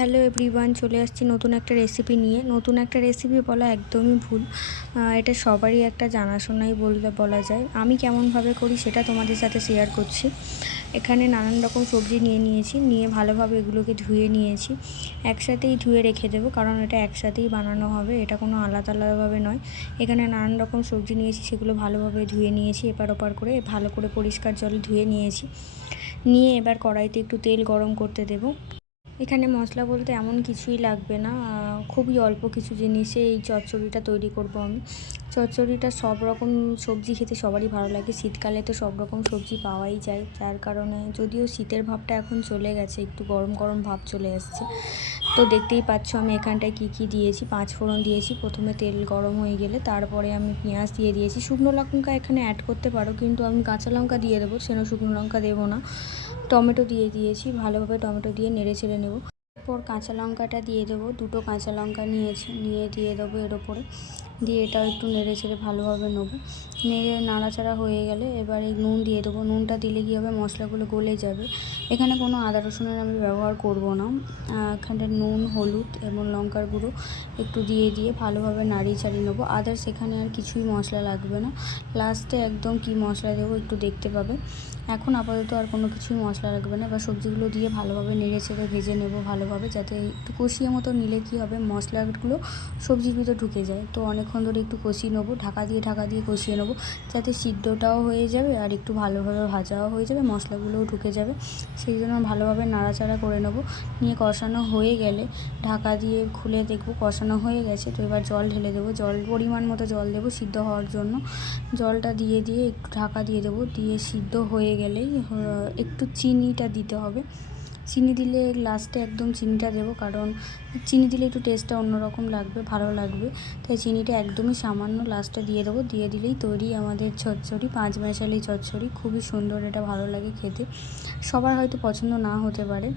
Hello everyone, চলে আসছি নতুন একটা রেসিপি নিয়ে। নতুন একটা রেসিপি বলা একদমই ভুল, এটা সবারই একটা জানাশোনাই বলা যায়। আমি কেমনভাবে করি সেটা তোমাদের সাথে শেয়ার করছি। এখানে নানান রকম সবজি নিয়েছি, নিয়ে ভালোভাবে এগুলোকে ধুয়ে নিয়েছি। একসাথেই ধুয়ে রেখে দেবো, কারণ এটা একসাথেই বানানো হবে, এটা কোনো আলাদা আলাদাভাবে নয়। এখানে নানান রকম সবজি নিয়েছি, সেগুলো ভালোভাবে ধুয়ে নিয়েছি, এপার ওপার করে ভালো করে পরিষ্কার জলে ধুয়ে নিয়েছি। নিয়ে এবার কড়াইতে একটু তেল গরম করতে দেবো। এখানে মশলা বলতে এমন কিছুই লাগবে না, খুবই অল্প কিছু জিনিসে এই চচ্চড়িটা তৈরি করব আমি। চচ্চড়িটা সব রকম সবজি খেতে সবারই ভালো লাগে। শীতকালে তো সব রকম সবজি পাওয়াই যায়, যার কারণে যদিও শীতের ভাবটা এখন চলে গেছে, একটু গরম গরম ভাব চলে আসছে। তো দেখতেই পাচ্ছ আমি এখানটায় কী দিয়েছি। 5 ফোড়ন দিয়েছি প্রথমে, তেল গরম হয়ে গেলে তারপরে আমি পেঁয়াজ দিয়ে দিয়েছি। শুকনো লঙ্কা এখানে অ্যাড করতে পারো, কিন্তু আমি কাঁচা লঙ্কা দিয়ে দেবো, সেন শুকনো লঙ্কা দেবো না। টমেটো দিয়ে দিয়েছি, ভালোভাবে টমেটো দিয়ে নেড়ে চেড়ে নেব। এরপর কাঁচা লঙ্কাটা দিয়ে দেবো, 2টো কাঁচা লঙ্কা নিয়েছি, নিয়ে দিয়ে দেবো এর ওপরে। দিয়ে এটাও একটু নেড়ে চেড়ে ভালোভাবে নেবো। নেড়ে নাড়াচাড়া হয়ে গেলে এবার এই নুন দিয়ে দেবো। নুনটা দিলে কী হবে, মশলাগুলো গলে যাবে। এখানে কোনো আদা রসুনের আমি ব্যবহার করব না। এখানে নুন, হলুদ এবং লঙ্কার গুঁড়ো একটু দিয়ে ভালোভাবে নাড়িয়ে চাড়িয়ে নেবো। আদার্স এখানে আর কিছুই মশলা লাগবে না। লাস্টে একদম কি মশলা দেবো একটু দেখতে পাবে। এখন আপাতত আর কোনো কিছুই মশলা লাগবে না। এবার সবজিগুলো দিয়ে ভালোভাবে নেড়ে চেড়ে ভেজে নেব ভালোভাবে, যাতে একটু কষিয়ে মতো নিলে কী হবে, মশলাগুলো সবজির ভিতরে ঢুকে যায়। তো অনেকক্ষণ ধরে একটু কষিয়ে নেবো, ঢাকা দিয়ে কষিয়ে নেবো, যাতে সিদ্ধটাও হয়ে যাবে আর একটু ভালোভাবে ভাজাও হয়ে যাবে, মশলাগুলোও ঢুকে যাবে। সেই জন্য ভালোভাবে নাড়াচাড়া করে নেবো। নিয়ে কষানো হয়ে গেলে ঢাকা দিয়ে খুলে দেখবো কষানো হয়ে গেছে। তো এবার জল ঢেলে দেবো, পরিমাণ মতো জল দেবো সিদ্ধ হওয়ার জন্য। জলটা দিয়ে একটু ঢাকা দিয়ে দেবো। দিয়ে সিদ্ধ হয়ে গেলেই একটু চিনিটা দিতে হবে। চিনি দিলে লাস্টে একদম চিনিটা দেবো, কারণ চিনি দিলে একটু টেস্টটা অন্যরকম লাগবে, ভালো লাগবে। তাই চিনিটা একদমই সামান্য লাস্টে দিয়ে দেবো। দিয়ে দিলেই তৈরি আমাদের চচ্চড়ি, 5 মেশালি চচ্চড়ি। খুবই সুন্দর, এটা ভালো লাগে খেতে। সবার হয়তো পছন্দ না হতে পারে,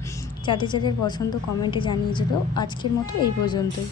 যাদের যাদের পছন্দ কমেন্টে জানিয়ে যেত। আজকের মতো এই পর্যন্তই।